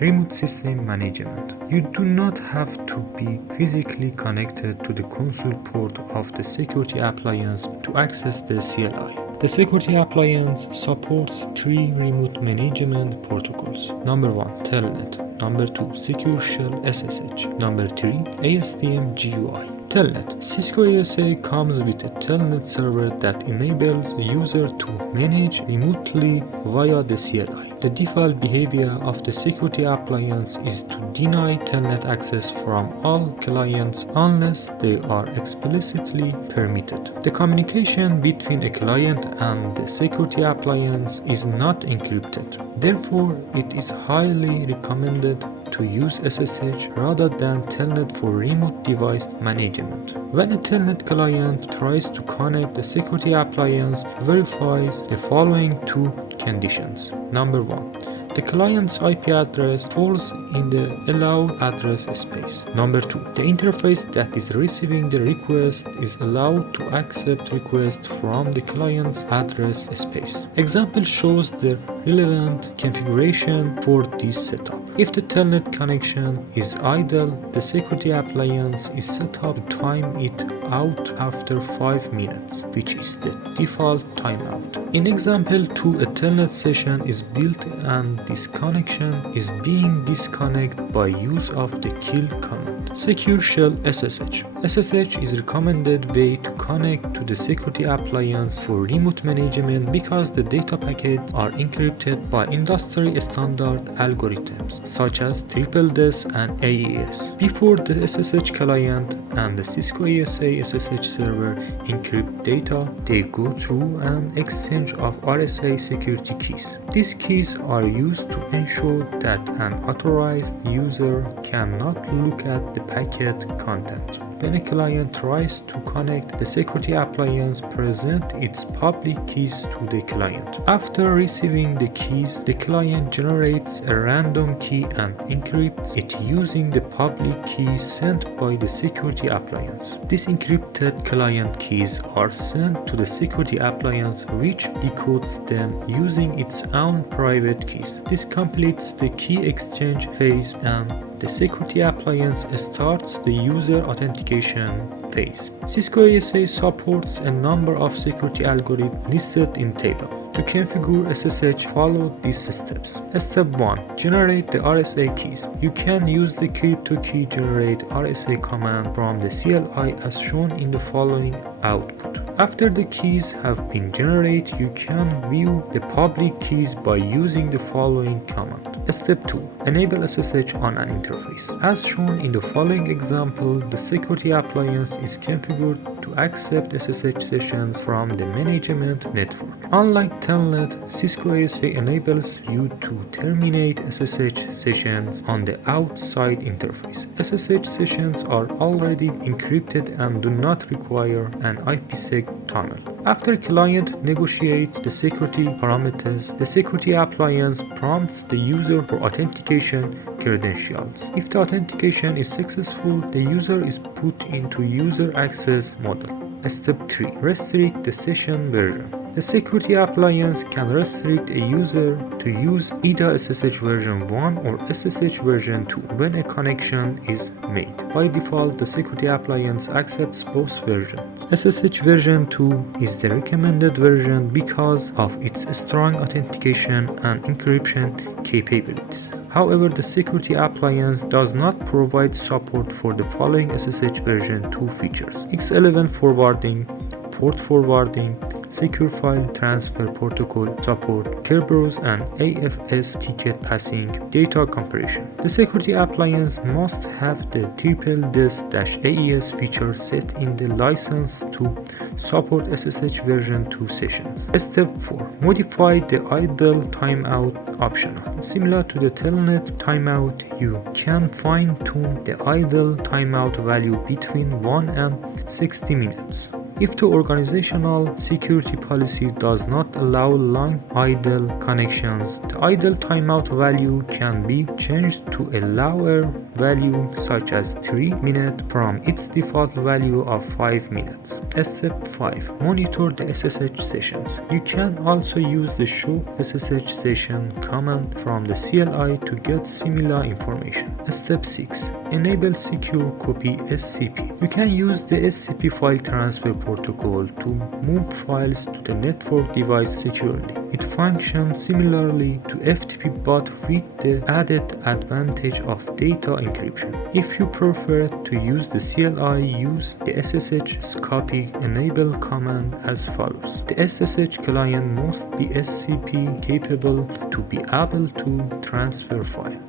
Remote system management. You do not have to be physically connected to the console port of the security appliance to access the CLI. The security appliance supports three remote management protocols. Number 1, Telnet. Number 2, Secure Shell SSH. Number 3, ASDM GUI. Telnet. Cisco ASA comes with a Telnet server that enables the user to manage remotely via the CLI. The default behavior of the security appliance is to deny Telnet access from all clients unless they are explicitly permitted. The communication between a client and the security appliance is not encrypted. Therefore, it is highly recommended to use SSH rather than Telnet for remote device management. When a Telnet client tries to connect, the security appliance verifies the following two conditions. Number 1. The client's IP address falls in the allowed address space. Number 2. The interface that is receiving the request is allowed to accept requests from the client's address space. Example shows the relevant configuration for this setup. If the Telnet connection is idle, the security appliance is set up to time it out after 5 minutes, which is the default timeout. In example 2, a Telnet session is built and this connection is being disconnected by use of the kill command. Secure Shell SSH. SSH is recommended way to connect to the security appliance for remote management because the data packets are encrypted by industry standard algorithms such as TripleDES and AES. Before the SSH client and the Cisco ASA SSH server encrypt data, they go through an exchange of RSA security keys. These keys are used to ensure that an authorized user cannot look at the packet content. When a client tries to connect, the security appliance presents its public keys to the client. After receiving the keys, the client generates a random key and encrypts it using the public key sent by the security appliance. These encrypted client keys are sent to the security appliance, which decodes them using its own private keys. This completes the key exchange phase and the security appliance starts the user authentication phase. Cisco ASA supports a number of security algorithms listed in table. To configure SSH, follow these steps. Step 1. Generate the RSA keys. You can use the crypto key generate RSA command from the CLI as shown in the following output. After the keys have been generated, you can view the public keys by using the following command. Step 2. Enable SSH on an interface. As shown in the following example, the security appliance is configured to accept SSH sessions from the management network. Unlike Telnet, Cisco ASA enables you to terminate SSH sessions on the outside interface. SSH sessions are already encrypted and do not require an IPsec tunnel. After client negotiates the security parameters, the security appliance prompts the user for authentication credentials. If the authentication is successful, the user is put into user access model. Step 3. Restrict the session version. The security appliance can restrict a user to use either SSH version 1 or SSH version 2 when a connection is made. By default, the security appliance accepts both versions. SSH version 2 is the recommended version because of its strong authentication and encryption capabilities. However, the security appliance does not provide support for the following SSH version 2 features: X11 forwarding, port forwarding, secure file transfer protocol support, Kerberos and AFS ticket passing, data compression. The security appliance must have the TripleDES-AES feature set in the license to support SSH version 2 sessions. Step 4. Modify the idle timeout optional. Similar to the Telnet timeout, you can fine-tune the idle timeout value between 1 and 60 minutes. If the organizational security policy does not allow long idle connections, the idle timeout value can be changed to a lower value such as 3 minutes from its default value of 5 minutes. Step 5. Monitor the SSH sessions. You can also use the show SSH session command from the CLI to get similar information. Step 6. Enable secure copy SCP. You can use the SCP file transfer protocol to move files to the network device securely. It functions similarly to FTP but with the added advantage of data encryption. If you prefer to use the CLI, use the SSH copy enable command as follows. The SSH client must be SCP capable to be able to transfer file.